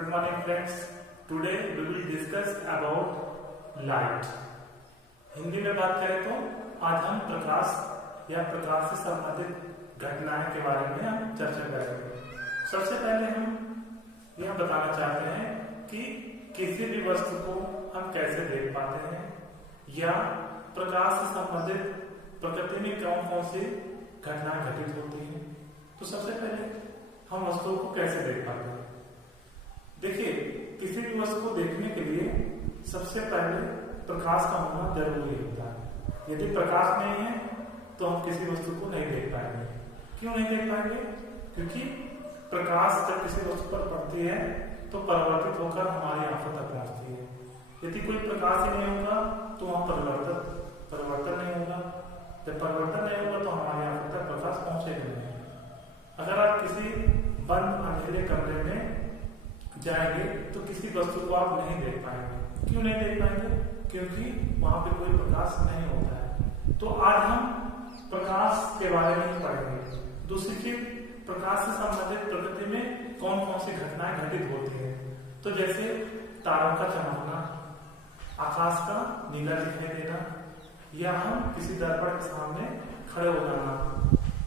Good morning friends. Today we will discuss about light. Hindi में बात करें तो आज हम प्रकाश या प्रकाश से संबंधित घटनाएं के बारे में हम चर्चा करेंगे। सबसे पहले हम यह बताना चाहते हैं कि किसी भी वस्तु को हम कैसे देख पाते हैं या प्रकाश से संबंधित प्रकृति में कौन कौन सी घटनाएं घटित होती हैं। तो सबसे पहले हम वस्तुओं को कैसे देख पाते हैं। देखिए, किसी भी वस्तु को देखने के लिए सबसे पहले प्रकाश का होना जरूरी होता है। यदि प्रकाश नहीं है तो हम किसी वस्तु को नहीं देख पाएंगे। क्यों नहीं देख पाएंगे? क्योंकि प्रकाश जब किसी वस्तु पर पड़ती है तो परिवर्तित होकर हमारी आंखों तक पहुंचती है। यदि कोई प्रकाश ही नहीं होगा तो वहां परिवर्तन नहीं होगा। जब परिवर्तन नहीं होगा तो हमारी आंखों तक प्रकाश पहुंचेगा नहीं। अगर आप किसी बंद अंधेरे कमरे में जाएंगे तो किसी वस्तु को आप नहीं देख पाएंगे। क्यों नहीं देख पाएंगे? क्योंकि वहां पे कोई प्रकाश नहीं होता है। तो आज हम प्रकाश के बारे में ही पढ़ेंगे। दूसरी चीज, प्रकाश से संबंधित प्रकृति में कौन कौन सी घटनाएं घटित होती है। तो जैसे तारों का चमकना, आकाश का नीला दिखाई देना, या हम किसी दर्पण के सामने खड़े हो जाना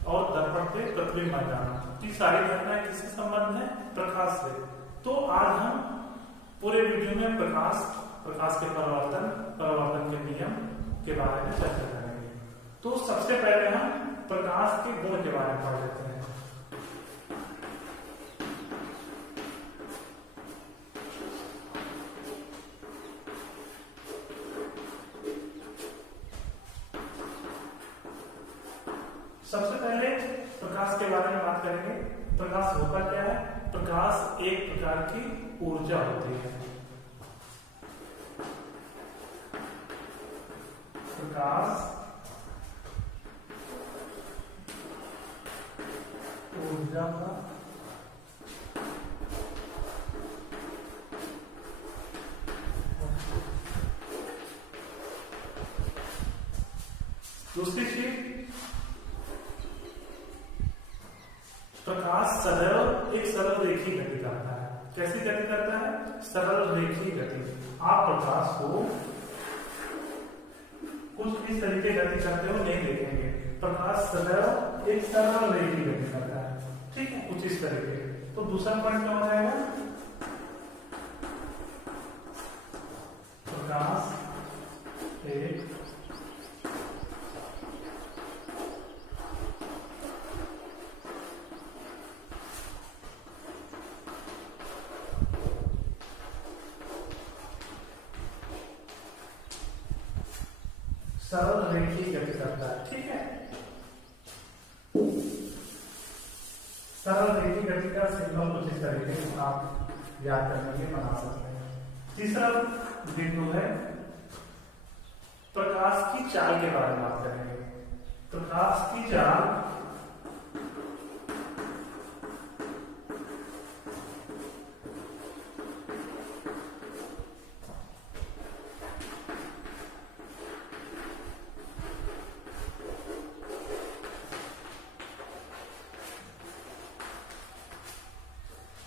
और दर्पण पे प्रतिबिंब बन जाना। ये सारी घटनाएं किससे संबंध है? प्रकाश से। तो आज हम पूरे वीडियो में प्रकाश के परिवर्तन के नियम के बारे में चर्चा करेंगे। तो सबसे पहले हम प्रकाश के गुण के बारे में पढ़ लेते हैं। सबसे पहले प्रकाश के बारे में बात करेंगे। प्रकाश होता क्या है? प्रकाश एक प्रकार की ऊर्जा होती है। प्रकाश ऊर्जा का दूसरी चीज, प्रकाश सदैव एक सरल रेखी गति करता है। कैसी गति करता है? सरल रेखी गति। आप प्रकाश को कुछ इस तरीके गति करते हो नहीं देखेंगे। प्रकाश सदैव एक सरल रेखी गति करता है। ठीक है, कुछ इस तरीके। तो दूसरा पॉइंट क्या हो जाएगा? प्रकाश एक सरल रेखी गति करता है। ठीक है, सरल रेखी गति का सिग्नल कुछ इस तरीके से आप याद करने के बना सकते हैं। तीसरा बिंदु है प्रकाश की चाल के बारे में बात करेंगे। प्रकाश की चाल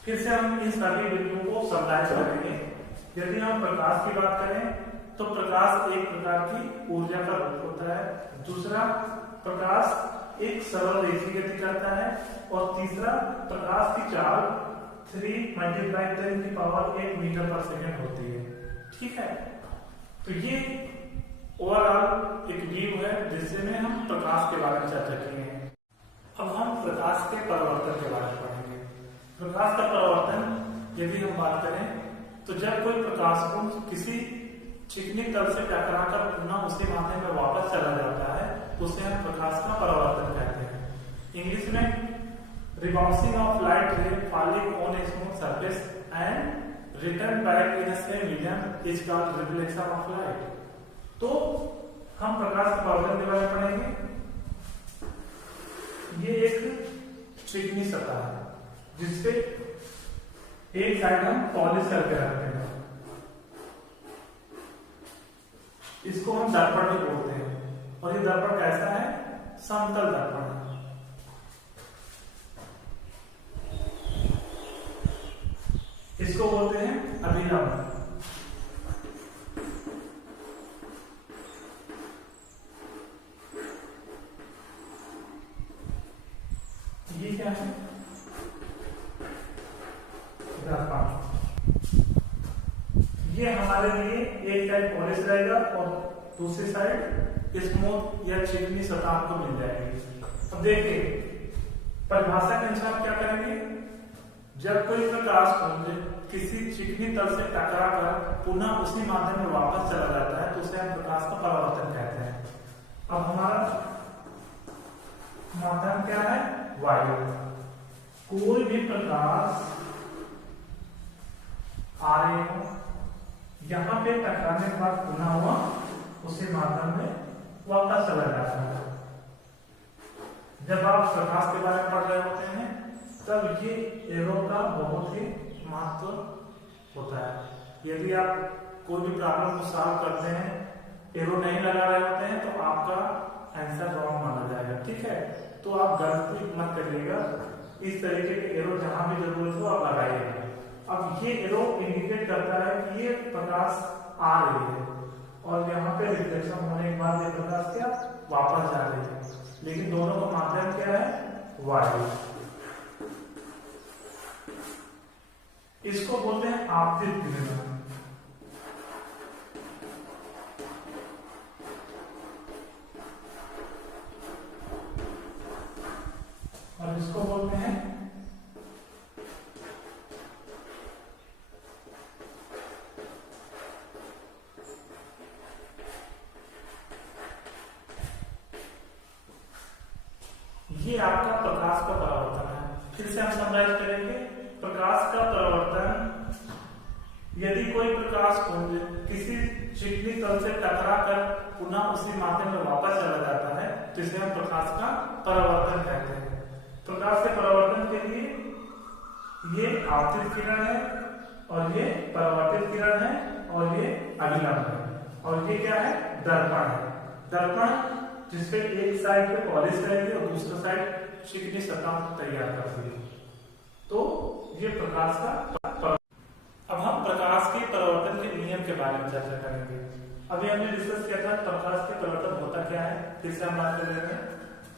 फिर से हम इन सभी बिंदुओं को समझाइज करेंगे। यदि हम प्रकाश की बात करें तो प्रकाश एक प्रकार की ऊर्जा का रूप होता है। दूसरा, प्रकाश एक सरल रेखी गति करता है। और तीसरा, प्रकाश की चाल 3 × 10⁸ मीटर पर सेकेंड होती है। ठीक है, तो ये ओवरऑल एक व्यू है जिसमें हम प्रकाश के बारे में चर्चा किए हैं। अब हम प्रकाश के परिवर्तन के बारे में पढ़ेंगे। प्रकाश का परिवर्तन यदि हम बात करें तो जब कोई प्रकाश को किसी चिकनी तल से टकराकर पुनः उसी माध्यम में वापस चला जाता है तो उसे हम प्रकाश का परिवर्तन कहते हैं। इंग्लिश में rebouncing of light ray falling on a smooth surface and return back in the same medium is called reflection of light. तो हम प्रकाश के परिवर्तन के बारे में पढ़ेंगे। ये एक चिकनी सतह है जिससे एक साइड हम पॉलिश करके रखते हैं। इसको हम दर्पण भी बोलते हैं। और ये दर्पण कैसा है? समतल दर्पण है। इसको बोलते हैं अभिलंब। ये क्या है? दर्पण। ये हमारे लिए एक साइड पॉलिश रहेगा और दूसरी साइड स्मूथ या चिकनी सतह को मिल जाएगी। अब देखिए परिभाषा के अनुसार क्या करेंगे, जब कोई प्रकाश पुंज किसी चिकनी तल से टकरा कर पुनः उसी माध्यम में वापस चला जाता है तो उसे हम प्रकाश का परावर्तन कहते हैं। अब हमारा माध्यम क्या है? वायु। कोई भी प्रकाश आ रहे हो, यहां पे टकराने के बाद पुनः हुआ उसी माध्यम में वापस चला जाता है। जब आप प्रकाश के बारे में पढ़ रहे होते हैं तब ये एरो का बहुत ही महत्व होता है। यदि आप कोई भी प्रॉब्लम को सॉल्व करते हैं, एरो नहीं लगा रहे होते हैं तो आपका आंसर रॉन्ग माना जाएगा, ठीक है? तो आप गलती मत करिएगा, इस तरीके के एरो जहां भी जरूरत हो आप लगाइएगा। अब ये एरो इंडिकेट करता है कि ये प्रकाश आ रही है और यहाँ पे रिफ्लेक्शन होने के बाद ये प्रकाश क्या वापस जा रही है, लेकिन दोनों का माध्यम क्या है? वायु। इसको बोलते हैं आपतित किरण और इसको बोलते हैं ये आपका प्रकाश का परावर्तन है। फिर से हम समराइज करेंगे। प्रकाश का परावर्तन, यदि कोई प्रकाश पुंज किसी चिकनी तल से टकरा कर पुनः उसी माध्यम में वापस चला जाता है तो इसे हम प्रकाश का परावर्तन कहते हैं। प्रकाश के परावर्तन के लिए ये आपतित किरण है और ये परावर्तित किरण है और ये अभिलंब है और ये क्या है? दर्पण है। दर्पण जिसपे एक साइड पे पॉलिश रहेगी और दूसरा साइड चिकनी सतह तैयार करती है। तो ये प्रकाश का अब हम प्रकाश के परावर्तन के नियम के बारे में चर्चा करेंगे। अभी हमने डिस्कस किया था प्रकाश के परावर्तन होता क्या है, फिर से हम बात कर लेते हैं।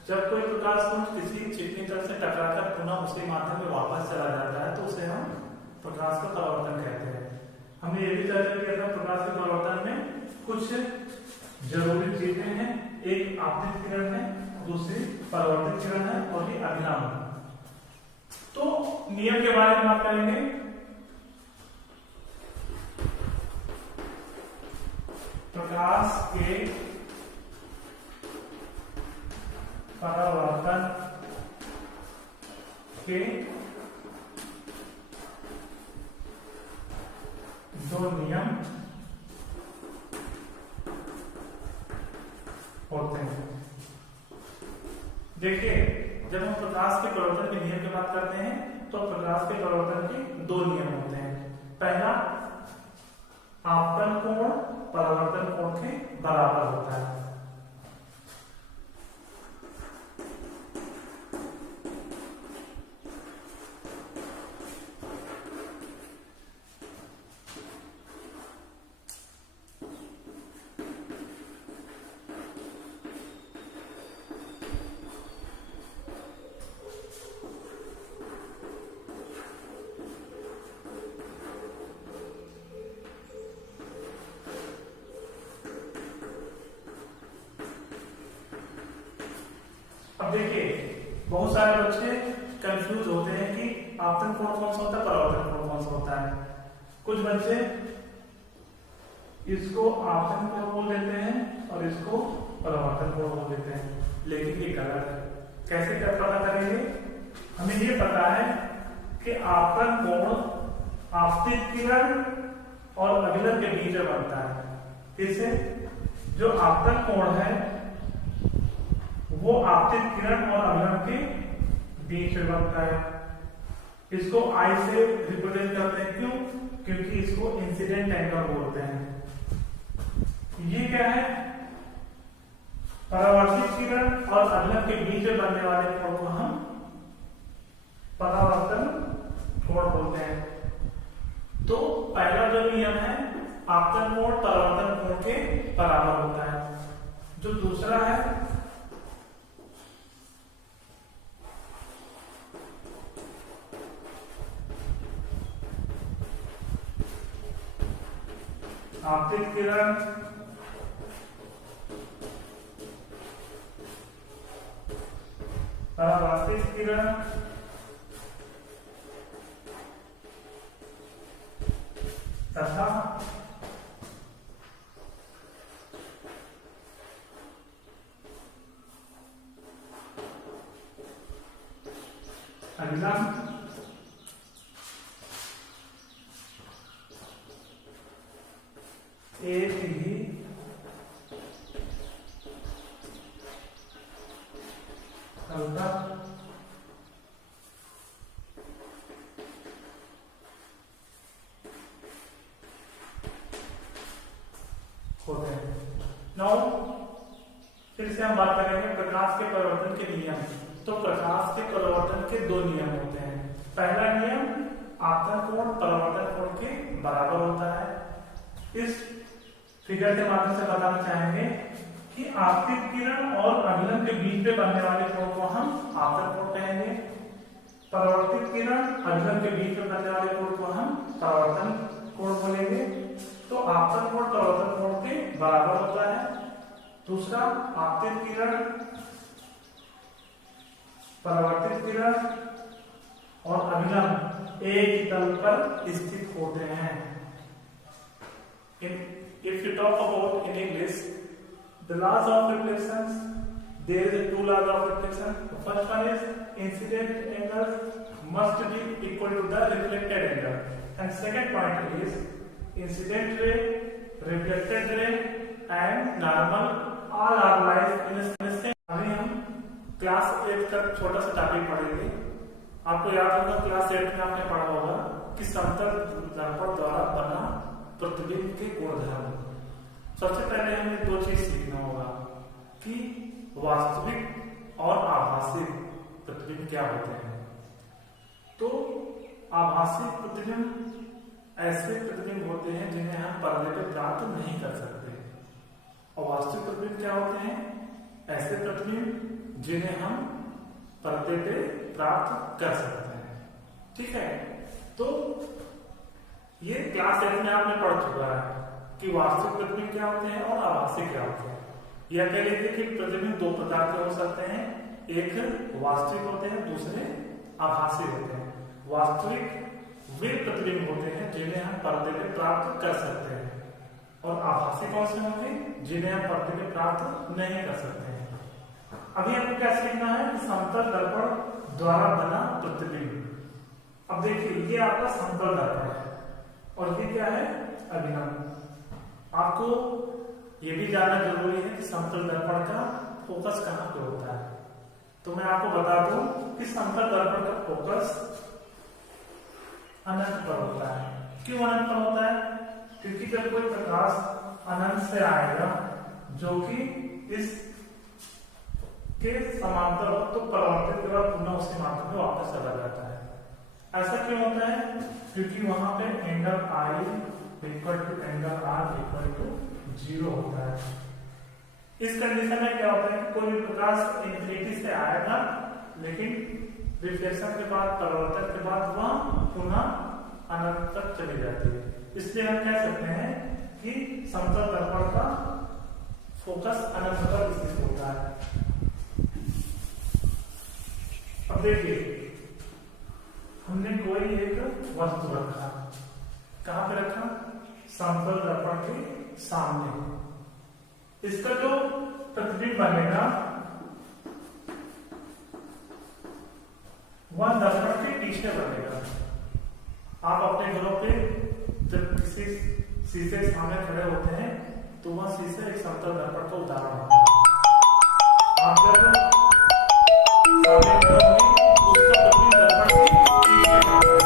जब कोई प्रकाश पुंज किसी चिकनी तल से टकराकर पुनः उसी माध्यम में वापस चला जाता है तो उसे हम प्रकाश का परावर्तन कहते हैं। हमने ये भी चर्चा किया था प्रकाश के परावर्तन में कुछ जरूरी चीजें हैं, एक आपतित किरण है, दूसरी परावर्तित किरण है और ये अभिलंब है। तो नियम के बारे में बात करेंगे। प्रकाश के परावर्तन के दो नियम होते हैं। देखिए जब हम प्रकाश के परावर्तन के नियम की बात करते हैं तो प्रकाश के परावर्तन के दो नियम होते हैं। पहला, आपतन कोण परावर्तन कोण के बराबर होता है। अब देखिए बहुत सारे बच्चे कंफ्यूज होते हैं कि आपतन कोण कौन सा होता है, परावर्तन कोण कौन सा होता है। कुछ बच्चे इसको आपतन कोण बोल देते हैं और इसको परावर्तन कोण बोल देते हैं, लेकिन ये गलत है। कैसे क्या पता करेंगे? हमें ये पता है कि आपतन कोण आपतित किरण और अभिलंब के बीच में बनता है। इससे जो आपतन कोण है वो आपतित किरण और अभिलंब के बीच में बनता है। इसको आई से रिप्रेजेंट करते हैं, क्यों? क्योंकि इसको इंसिडेंट एंगल बोलते हैं। ये क्या है? परावर्तित किरण और अभिलंब के बीच में बनने वाले कोण को हम परावर्तन कोण बोलते हैं। तो पहला जो नियम है आपतन कोण परावर्तन कोण के बराबर होता है। जो दूसरा है आपतित किरण परावर्तित किरण तथा अभिलंब एक ही तलता होते हैं। नौ फिर से हम बात करेंगे प्रकाश के परिवर्तन के नियम। तो प्रकाश के परिवर्तन के दो नियम होते हैं। पहला नियम आपतन कोण परावर्तन कोण के बराबर होता है। इस फिगर के माध्यम से बताना चाहेंगे कि आपतित किरण और अभिलंब के बीच में बनने वाले कोण को हम आपतन कोण कहेंगे। परावर्तित किरण अभिलंब के बीच में बनने वाले कोण को हम परावर्तन कोण बोलेंगे। तो आपतन कोण परावर्तन कोण के बराबर होता है। दूसरा आपतित किरण परावर्तित किरण और अभिलंब एक ही तल पर स्थित होते हैं। If you talk about in English, the laws of reflections, there is two laws of reflection. The first one is incident angle must be equal to the reflected angle, and second point is incident ray, reflected ray, and normal all are lies in the same. अभी हम class 8 का छोटा सा topic पढ़ेंगे। आपको याद होगा class 8 में आपने पढ़ा होगा कि समतल दर्पण द्वारा बना प्रतिबिंब के गुणधर्म। सबसे पहले हमें दो चीज सीखना होगा कि वास्तविक और आभासी प्रतिबिंब क्या होते हैं। तो आभासी प्रतिबिंब ऐसे प्रतिबिंब होते हैं जिन्हें हम पर्दे पर प्राप्त नहीं कर सकते, और वास्तविक प्रतिबिंब क्या होते हैं? ऐसे प्रतिबिंब जिन्हें हम पर्दे पे प्राप्त कर सकते हैं। ठीक है, तो ये क्लास 8 में आपने पढ़ चुका है कि वास्तविक प्रतिबिंब क्या होते हैं और आभासी क्या होते हैं। यह कह लीजिए कि प्रतिबिंब दो प्रकार के हो सकते हैं, एक वास्तविक होते हैं, दूसरे आभासी होते हैं। वास्तविक वे प्रतिबिंब होते हैं जिन्हें हम पर्दे पे प्राप्त कर सकते हैं, और आभासी कौन से होंगे? जिन्हें हम पर्दे पे प्राप्त नहीं कर सकते हैं। अभी आपको क्या सीखना है कि समतल दर्पण द्वारा बना प्रतिबिंब। अब देखिए ये आपका समतल दर्पण है और ये क्या है? अभिलंब। आपको ये भी जानना जरूरी है कि समतल दर्पण का फोकस कहाँ पे होता है। तो मैं आपको बता दूं कि समतल दर्पण का फोकस अनंत पर होता है। क्यों अनंत पर होता है? क्योंकि जब कोई प्रकाश अनंत से आएगा जो कि इस के समांतर हो तो परावर्तित के बाद पुनः उसी माध्यम में वापस चला जाता है। ऐसा क्यों होता है? क्योंकि वहां पे angle i equal to angle r equal to 0 होता है। इस कंडीशन में क्या होता है कि कोई भी प्रकाश इंफिनिटी से आएगा, लेकिन रिफ्लेक्शन के बाद परावर्तन के बाद वह पुनः अनंत तक चली जाती है। इसलिए हम कह सकते हैं कि समतल दर्पण का फोकस अनंत पर स्थित होता है। अब देखिए हमने कोई एक वस्तु रखा, कहां पे रखा? समतल दर्पण के सामने। इसका जो प्रतिबिंब बनेगा वह दर्पण के पीछे बनेगा। आप अपने घरों पे जब किसी शीशे के सामने खड़े होते हैं तो वह शीशे एक समतल दर्पण का उदाहरण होता है। आप जब सामने खड़े होंगे उसका प्रतिबिंब दर्पण के पीछे बनेगा।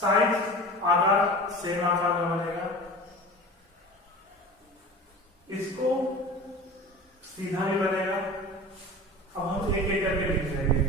साइज आकार सेम आकार का बनेगा। इसको सीधा भी बनेगा। अब हम एक एक करके लिख लेंगे।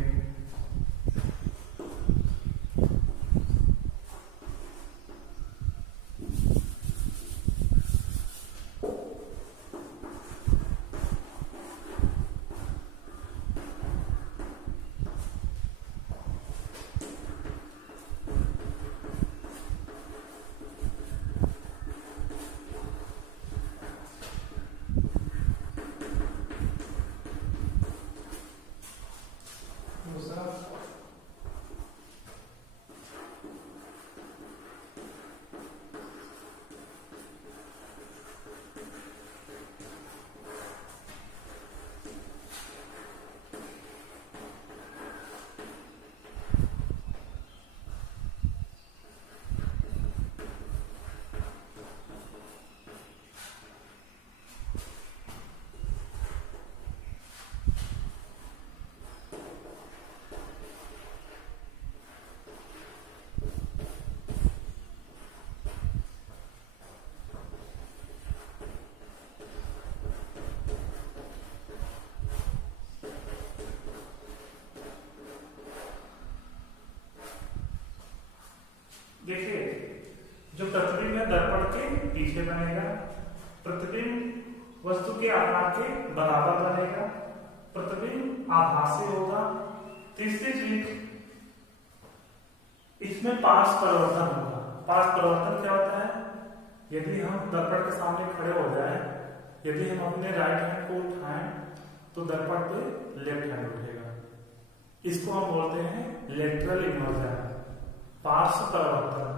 देखिए, जो प्रतिबिंब है दर्पण के पीछे बनेगा, प्रतिबिंब वस्तु के आकार के बराबर बनेगा, प्रतिबिंब आभासी होगा। तीसरी चीज, इसमें पार्श्व परिवर्तन होगा। पार्श्व परिवर्तन क्या होता है? यदि हम दर्पण के सामने खड़े हो जाए, यदि हम अपने राइट हैंड को उठाएं तो दर्पण पे लेफ्ट हैंड उठेगा। इसको हम बोलते हैं लेटरल इन्वर्जन, पार्श्व परिवर्तन।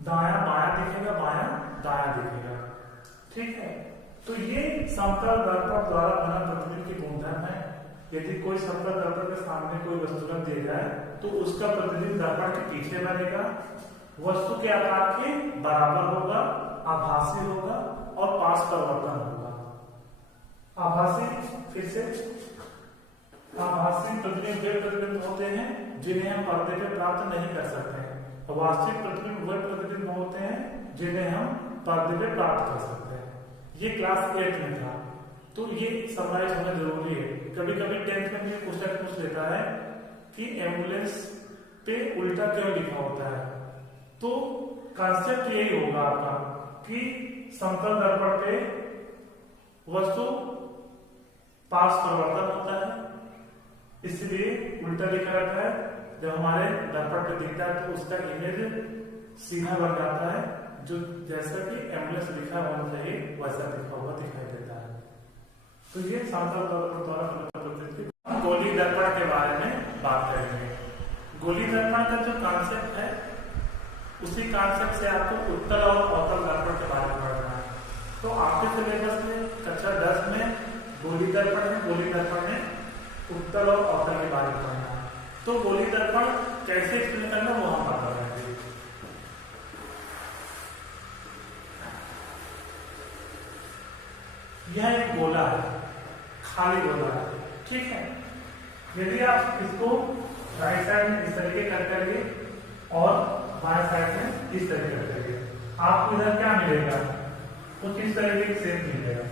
दायां बायां दिखेगा, बायां दायां दिखेगा। ठीक है, तो ये समतल दर्पण द्वारा बना प्रतिबिंब की गुणधर्म है। यदि कोई समतल दर्पण के सामने कोई वस्तु रख दी जाए तो उसका प्रतिबिंब दर्पण के पीछे बनेगा, वस्तु के आकार के बराबर होगा, आभासी होगा और पार्श्व परिवर्तन होगा। आभासी, फिर से आभासी प्रतिबिंब वे प्रतिबिंब होते हैं जिन्हें हम पर्दे पे प्राप्त नहीं कर सकते हैं। वास्तविक प्रतिबिंब वे प्रतिबिंब होते हैं जिन्हें हम पर्दे पे प्राप्त कर सकते हैं। ये क्लास 8 में था, तो ये समराइज होना जरूरी है। कभी कभी 10th में भी क्वेश्चन पूछ लेता है कि एम्बुलेंस पे उल्टा क्यों लिखा होता है। तो कॉन्सेप्ट यही होगा आपका कि समतल दर्पण पे वस्तु पार्श्व परिवर्तन होता है, इसलिए उल्टा लिखा रहता है। जब हमारे दर्पण पे दिखता है तो उसका इमेज सीधा बन जाता है, जो जैसा कि एम्बुलेंस लिखा होना चाहिए वैसा लिखा हुआ दिखाई देता है। तो ये समतल दर्पण द्वारा प्रतिबिंब। गोली दर्पण के बारे में बात करेंगे। गोली दर्पण का जो कॉन्सेप्ट है उसी कॉन्सेप्ट से आपको उत्तल और अवतल दर्पण के बारे में पढ़ना है। तो आपके सिलेबस में कक्षा 10 में गोली दर्पण है, गोली दर्पण में उत्तल और अवतल के बारे में पढ़ना है। तो गोली दर्पण कैसे एक्सप्लेन करना वो हम बता रहे हैं। यह एक गोला है, खाली गोला है, ठीक है। यदि आप इसको राइट साइड में इस तरीके कर करिए और बाएं साइड में इस तरीके कर करिए, आपको इधर क्या मिलेगा? कुछ इस तरीके से मिलेगा।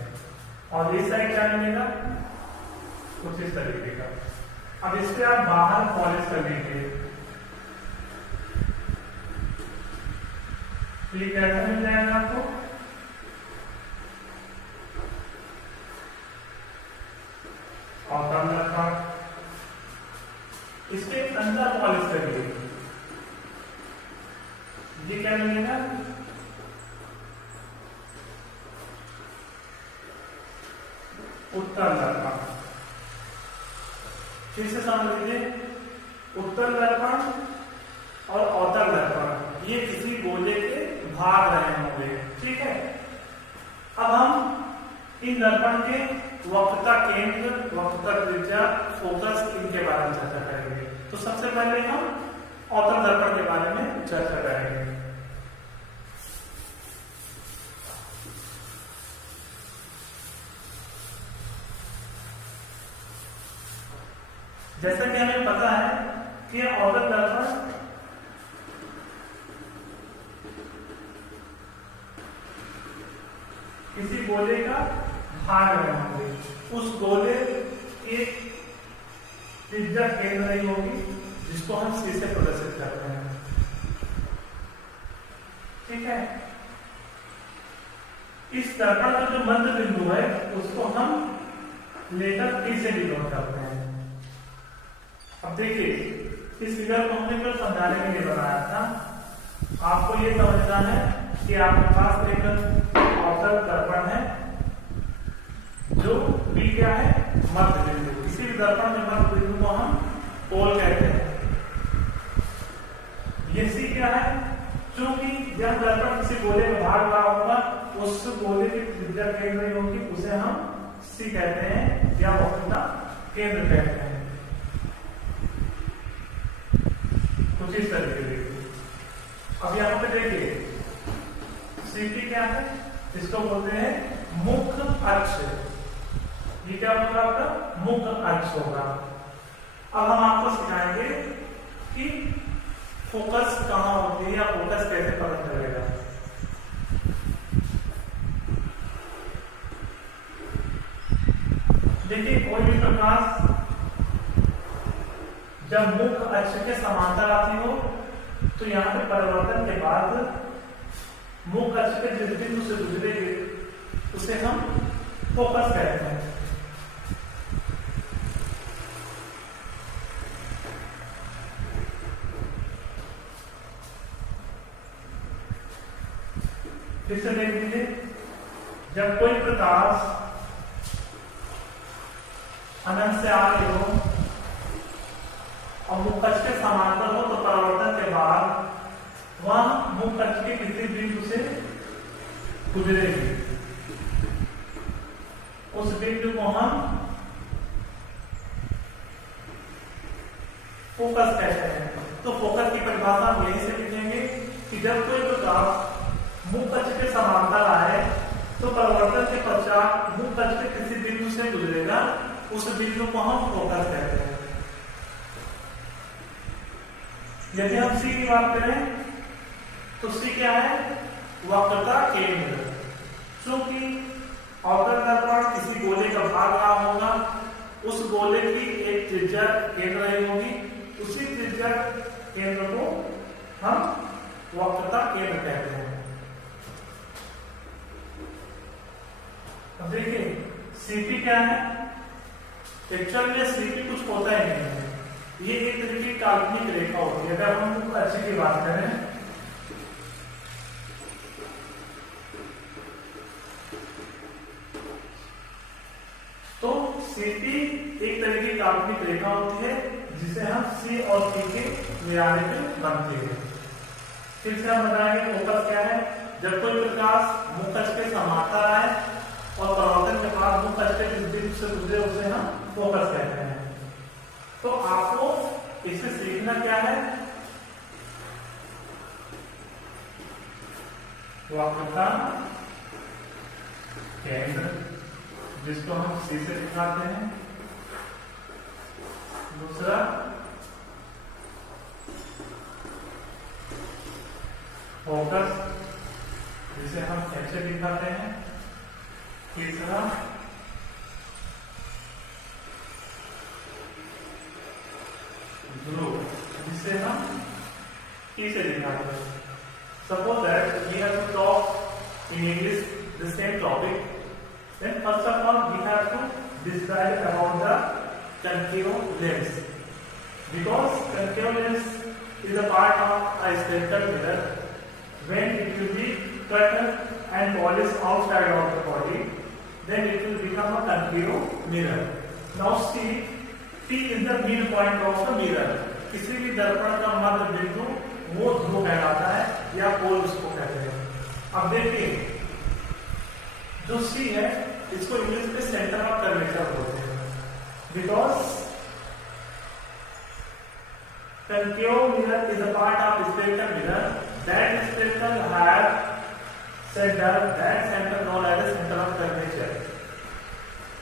और इस साइड क्या मिलेगा? कुछ इस तरीके का। अब इसके आप बाहर पॉलिश कर लीजिए, ये कैसा मिल जाएगा आपको? अवतल दर्पण। इसके अंदर पॉलिश करिए, ये क्या मिलेगा? उत्तल दर्पण। फिर से समझ लीजिए, उत्तल दर्पण और अवतल दर्पण ये किसी गोले के भाग रहे होंगे, ठीक है। अब हम इन दर्पण के वक्रता केंद्र, वक्रता त्रिज्या, फोकस, इनके बारे में चर्चा करेंगे। तो सबसे पहले हम अवतल दर्पण के बारे में चर्चा करेंगे। जैसा कि हमें पता है कि अवतल दर्पण किसी गोले का भाग रहे होंगे, उस गोले की त्रिज्या केंद्र रही होगी, जिसको हम सी से प्रदर्शित करते हैं। ठीक है, इस दर्पण का जो मध्य बिंदु है उसको हम लेकर P से डिनोट करते हैं। अब देखिए, इस फिगर को हमने केवल समझाने के लिए बनाया था। आपको ये समझना है कि आपके पास एक अवतल दर्पण है, जो P क्या है, मध्य बिंदु। किसी भी दर्पण में मध्य बिंदु को हम पोल कहते हैं। ये C क्या है, क्योंकि जब दर्पण किसी गोले में भाग रहा होगा, उस गोले की त्रिज्या केंद्र होगी, उसे हम C कहते हैं या वक्रता केंद्र कहते हैं। कुछ इस तरीके देखिए। अब यहाँ पे देखिए, CP क्या है, इसको बोलते हैं मुख्य अक्ष। ये क्या होगा, आपका मुख्य अक्ष होगा। अब हम आपको सिखाएंगे कि फोकस कहाँ होती है या फोकस कैसे पता चलेगा। देखिए, कोई भी प्रकाश जब मुख्य अक्ष के समांतर आती हो, तो यहाँ पे परिवर्तन के बाद मुख्य अक्ष के जिस बिंदु से गुजरेगी उसे हम फोकस कहते हैं। फिर से देख लीजिए, जब कोई प्रकाश अनंत से आ रही हो और मुख्य अक्ष के समांतर हो, तो परिवर्तन के बाद वह मुख्य अक्ष के किसी बिंदु से गुजरेगी। उस बिंदु को हम फोकस कहते हैं। तो फोकस की परिभाषा हम यहीं से लिखेंगे कि जब कोई प्रकाश मुख्य अक्ष के समांतर आए, तो परिवर्तन के पश्चात मुख्य अक्ष के किसी बिंदु से गुजरेगा, उस बिंदु को हम फोकस कहते हैं। यदि हम C की बात करें, तो C क्या है, वक्रता केंद्र। क्योंकि अवतल दर्पण किसी गोले का भाग रहा होगा, उस गोले की एक त्रिज्या केंद्र रही होगी, उसी त्रिज्या केंद्र को हम वक्रता केंद्र कहते हैं। अब देखिए, CP क्या है, एक्चुअल में CP कुछ होता ही नहीं है। ये एक तरीके की काल्पनिक रेखा होती है। अगर हम मुख्य अक्ष की बात करें, तो CP एक तरीके की काल्पनिक रेखा होती है, जिसे हम C और P के मिलाने पे बनती है। फिर से हम बताएंगे फोकस क्या है, जब कोई प्रकाश मुख्य अक्ष के समांतर आए और परिवर्तन के बाद मुख्य अक्ष के जिस बिंदु से गुजरे उसे हम फोकस कहते हैं। तो आपको इससे सीखना क्या है, वक्रता केंद्र, जिसको हम C से दिखाते हैं। दूसरा फोकस, जिसे हम H से दिखाते हैं। तीसरा ध्रुव, जिसे हम P से दिखाते हैं। Suppose that we have to talk in English the same topic, then first of all we have to describe about the concave lens, because concave lens is a part of a spherical mirror. When it will be cut and polished outside of the body, then it will become a concave mirror. Now see, P is the midpoint of the mirror. किसी भी दर्पण का मध्य बिंदु वो ध्रुव कहलाता है या पोल उसको कहते हैं। अब देखिए, जो C है इसको इंग्लिश में सेंटर ऑफ कर्वेचर बोलते हैं, because concave mirror is a part of spherical mirror. That spherical has center, that center known as the center of curvature.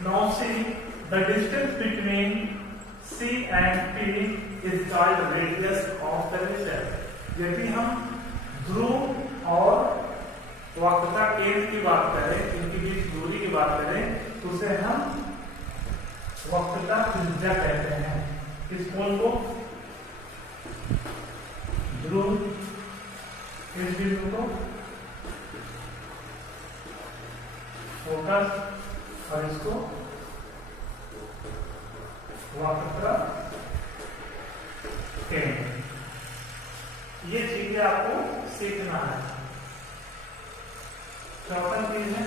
Now see, the distance between C and P is called radius of curvature. यदि हम ध्रुव और वक्रता केंद्र की बात करें, इनके बीच बात करें तो उसे हम वक्रता त्रिज्या कहते हैं। इस कोण को ध्रुव, इस बिंदु को फोकस और इसको वक्रता केंद्र। ये चीजें आपको सीखना है। चौथा चीज है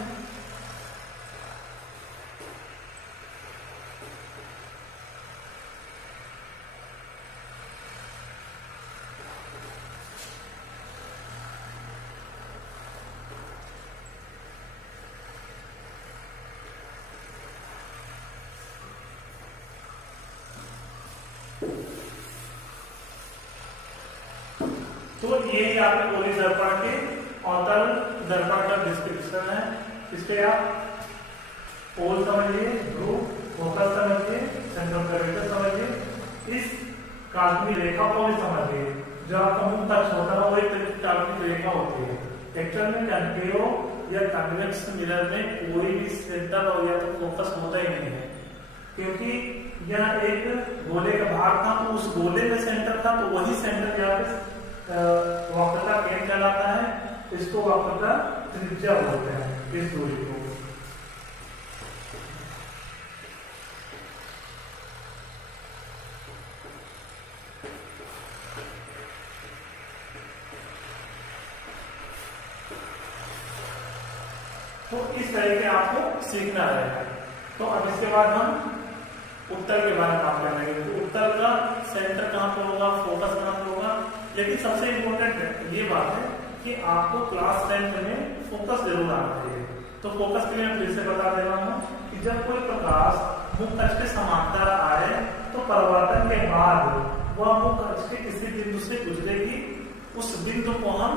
तो ये आपके गोली दर्पण के अवतल दर्पण का डिस्क्रिप्शन है। इसके आप पोल समझिए, ध्रुव, फोकस समझिए, सेंटर ऑफ ग्रेविटी समझिए, इस काल्पनिक रेखा को भी समझिए। जो आपका मुंह टच होता है वो एक काल्पनिक रेखा होती है। एक्चुअल में कॉन्केव या कन्वेक्स मिरर में कोई भी सेंटर और या तो फोकस होता ही नहीं है, क्योंकि यह एक गोले का भाग था, तो उस गोले में सेंटर था, तो वही सेंटर यहाँ पे वक्रता केंद्र कहलाता है। इसको वक्रता त्रिज्या बोलते हैं, इस दूरी को। तो इस तरह के आपको सीखना रहेगा। तो अब इसके बाद हम उत्तर के बारे में बात करेंगे। तो उत्तर का सेंटर कहाँ पे होगा, फोकस कहाँ पे होगा। लेकिन सबसे इम्पोर्टेंट ये बात है कि आपको क्लास 10 में फोकस जरूर आना चाहिए। तो फोकस के लिए मैं फिर से बता दे रहा हूँ कि जब कोई प्रकाश मुख्य अक्ष के समांतर आए तो परावर्तन के बाद वह मुख्य अक्ष के किसी बिंदु से गुजरेगी, उस बिंदु को हम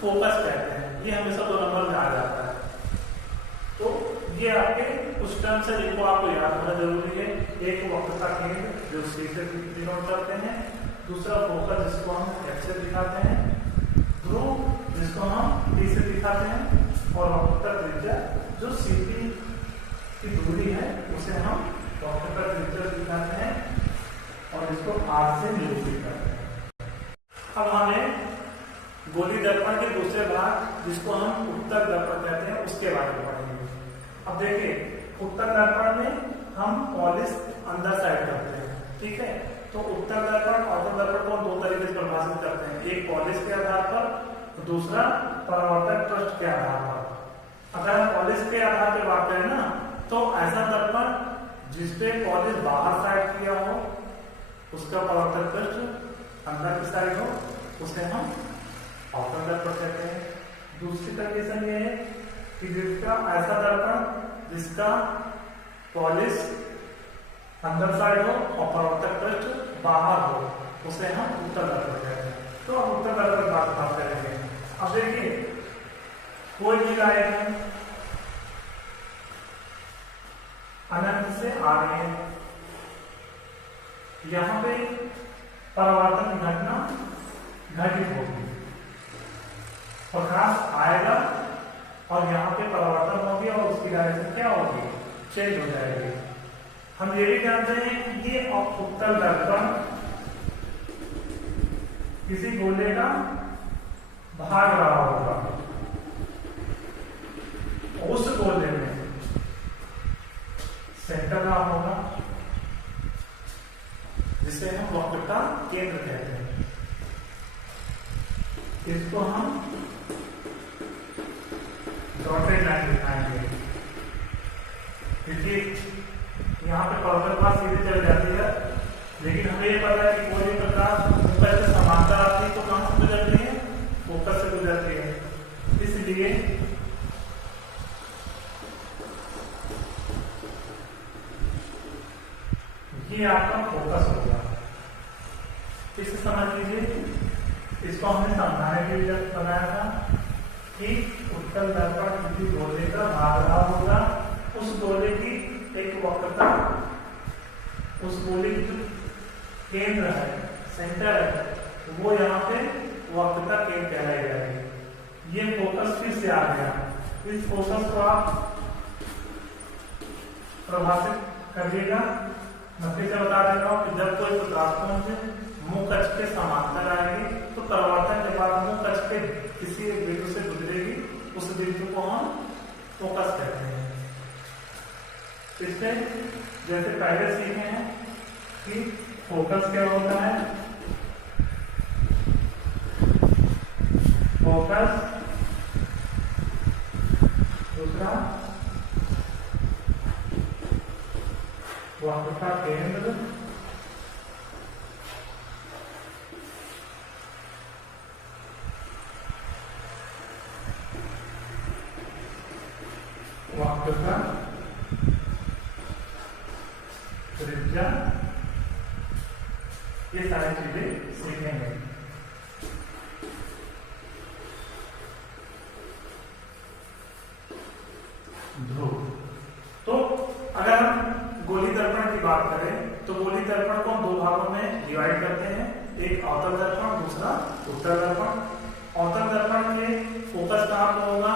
फोकस कहते हैं। ये हमेशा 2 नंबर में आ जाता है। तो ये आपके कुछ टर्म्स है जिनको आपको याद होना जरूरी है। एक वक्रता केंद्र जो सी से डिनोट करते हैं, दूसरा फोकस जिसको हम एफ से दिखाते हैं, ध्रुव जिसको हम टी से दिखाते हैं, और वक्रता त्रिज्या जो सीपी की दूरी है उसे हम वक्रता त्रिज्या दिखाते हैं और इसको आर से निरूपित करते हैं। अब हमें गोली दर्पण के दूसरे भाग जिसको हम उत्तर दर्पण कहते हैं उसके बारे में पढ़ेंगे। अब देखिए, उत्तर दर्पण में हम पॉलिश अंदर साइड करते हैं, ठीक है। तो उत्तर दर्पण और अवतल दर्पण को 2 तरीके से परिभाषित करते हैं, एक पॉलिश के आधार पर, दूसरा परावर्तक पृष्ठ के आधार पर। अगर हम पॉलिश के आधार पर बात करें ना, तो ऐसा दर्पण जिसपे पॉलिश बाहर साइड किया हो उसका परावर्तक पृष्ठ अंदर की साइड हो उसे हम अवतल दर्पण कहते हैं। दूसरी कंडीशन ये है कि जिसका ऐसा दर्पण जिसका पॉलिश अंदर साइड हो और परावर्तक पृष्ठ बाहर हो उसे हम उत्तर दर्पण कहते हैं। तो अब उत्तर दर्पण की बात करेंगे। अब देखिए, कोई भी लाइन अनंत से आ रही है, यहां पे परावर्तन की घटना घटित होगी, प्रकाश आएगा और यहाँ पे परावर्तन होगी और उसकी डायरेक्शन क्या होगी, चेंज हो जाएगी। हम ये भी जानते हैं कि ये उत्तर दर्पण किसी गोले का भाग रहा होगा, उस गोले में सेंटर रहा होगा जिसे हम वक्रता केंद्र कहते हैं। इसको हम डॉटेड लाइन दिखाएंगे, क्योंकि यहाँ पे परावर्तन बात सीधे चल जाती है, लेकिन हमें ये पता है कि कोई भी प्रकाश ऊपर से समांतर आती है तो कहां से गुजरती है, ऊपर से गुजरती है। इसलिए ये आपका फोकस होगा। इसे समझ लीजिए, इसको हमने समझाने के लिए बनाया था कि उत्तर दर्पण किसी गोले का भाग रहा होगा, उस गोले की एक वक्रता, उस गोले की जो केंद्र है, सेंटर है, वो यहाँ पे वक्रता केंद्र कहलाई जाएगी। ये फोकस फिर से आ गया। इस फोकस को आप परिभाषित कर दिएगा। मैं फिर से बता देता हूँ कि जब कोई प्रकाशपुंज मुख अक्ष के समांतर आएगी तो परावर्तन के बाद मुख अक्ष के किसी एक बिंदु से गुजरेगी, उस बिंदु को हम फोकस कहते हैं। इसमें जैसे पहले सीखे हैं कि फोकस क्या होता है, फोकस, दूसरा वक्र का केंद्र, वक्र का त्रिज्या, ये सारी चीजें सीखेंगे। ध्रुव, तो अगर हम गोली दर्पण की बात करें तो गोली दर्पण को हम दो भागों में डिवाइड करते हैं, एक अवतल दर्पण, दूसरा उत्तल दर्पण। अवतल दर्पण के फोकस कहाँ पर होगा,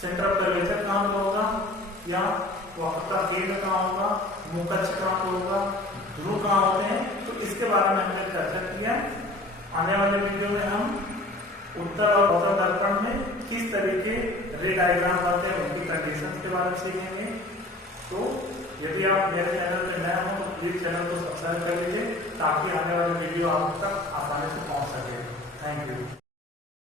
सेंटर ऑफ कर्वेचर कहाँ पर होगा, या वक्र का केंद्र कहाँ होगा, मुख अक्ष कहाँ पर होगा, ध्रुव कहाँ होते हैं, तो इसके बारे में हमने चर्चा किया। आने वाले वीडियो में हम उत्तल और अवतल दर्पण में किस तरीके रे डायग्राम बनते हैं उनकी कंडीशंस के बारे में सीखेंगे। तो यदि आप मेरे चैनल पे नए हो तो प्लीज चैनल को सब्सक्राइब कर लीजिए ताकि आने वाले वीडियो आप तक आसानी से पहुंच सके। Thank you.